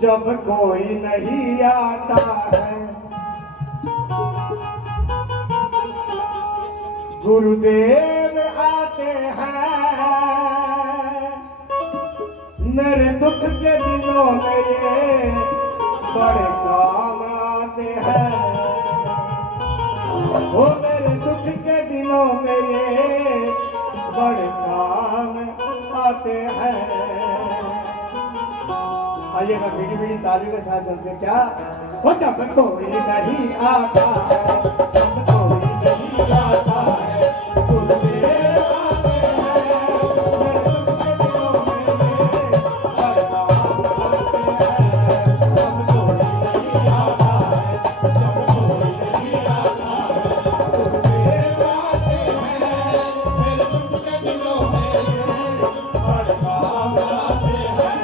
जब कोई नहीं आता है गुरुदेव आते हैं मेरे दुख के दिनों में ये बड़े काम आते हैं वो मेरे दुख के दिनों में ये बड़े काम आते हैं। आइएगा बीड़ी बीड़ी ताली के साथ चलते क्या वो जब कोई नहीं आता है जब कोई नहीं आता है गुरुदेव आते हैं मेरे दुख के दिनों में ये बड़े काम आते हैं। जब कोई नहीं आता है जब कोई नहीं आता है गुरुदेव आते हैं मेरे दुख के दिनों में ये बड़े काम आते हैं।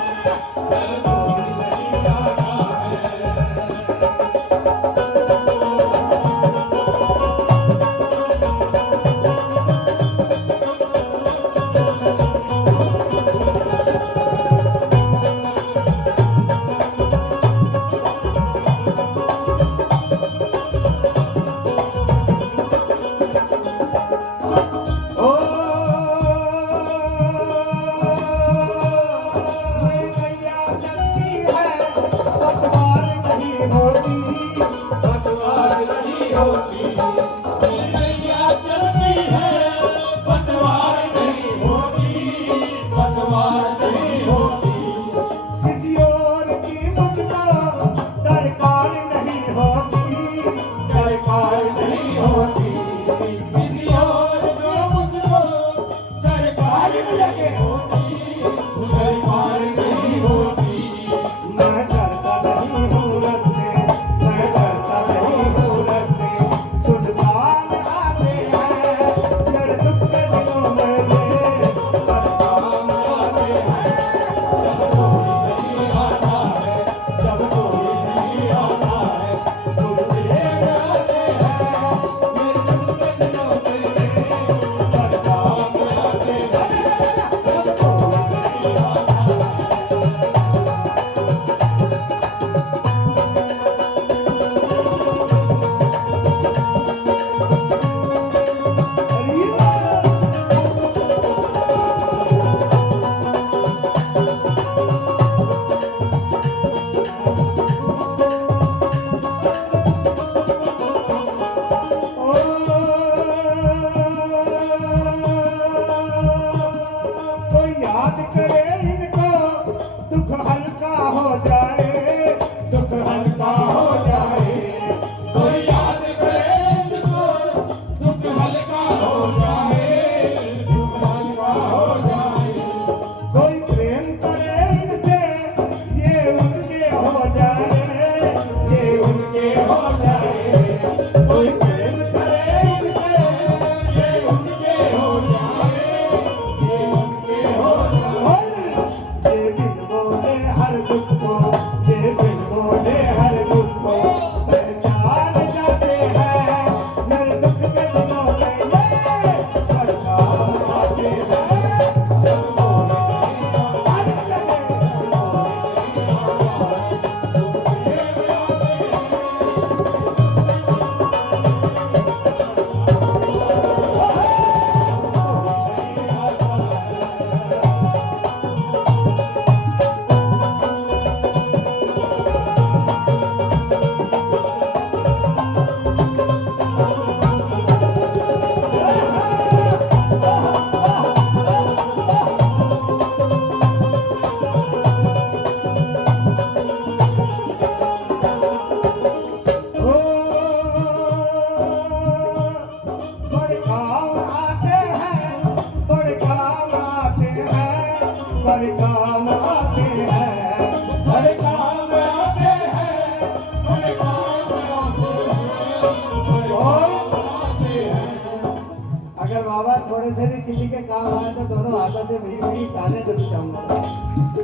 अगर बाबा थोड़े से भी किसी के काम आए तो दोनों हाथों से भी ताने तो चाहूंगा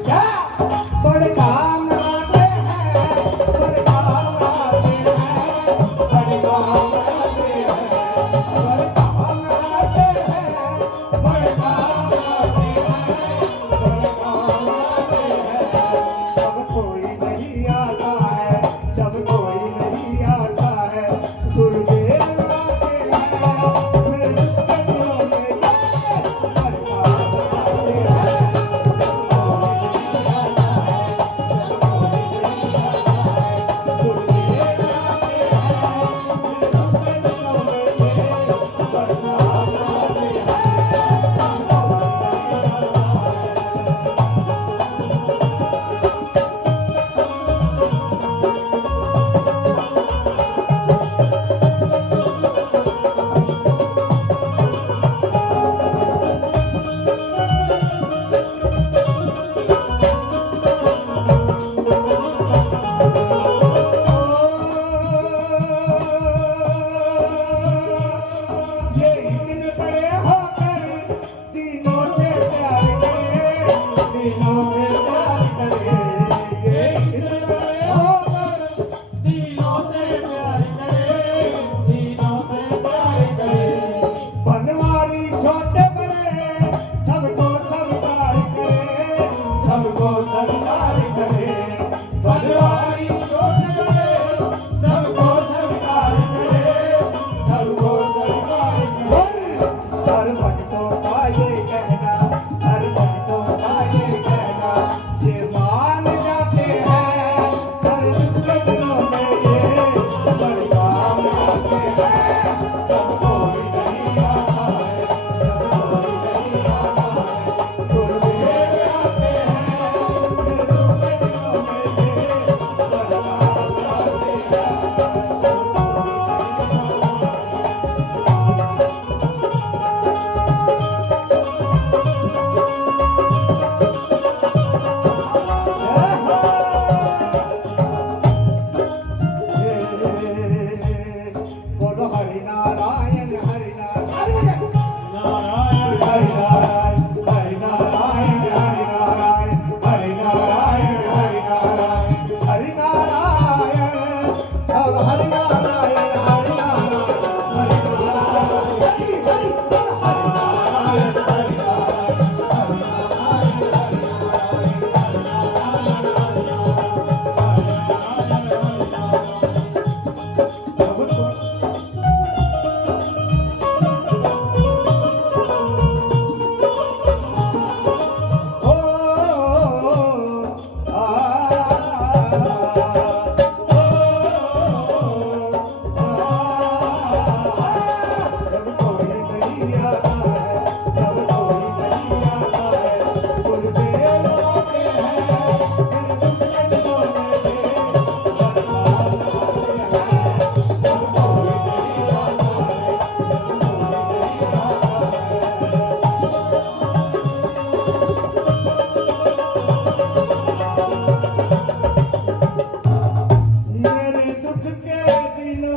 क्या बड़े काम आते हैं बड़े काम आते हैं बड़े काम आते हैं बड़े काम आते हैं बड़े काम आते हैं बड़े काम आते हैं। अब कोई नहीं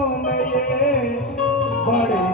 में ये बड़े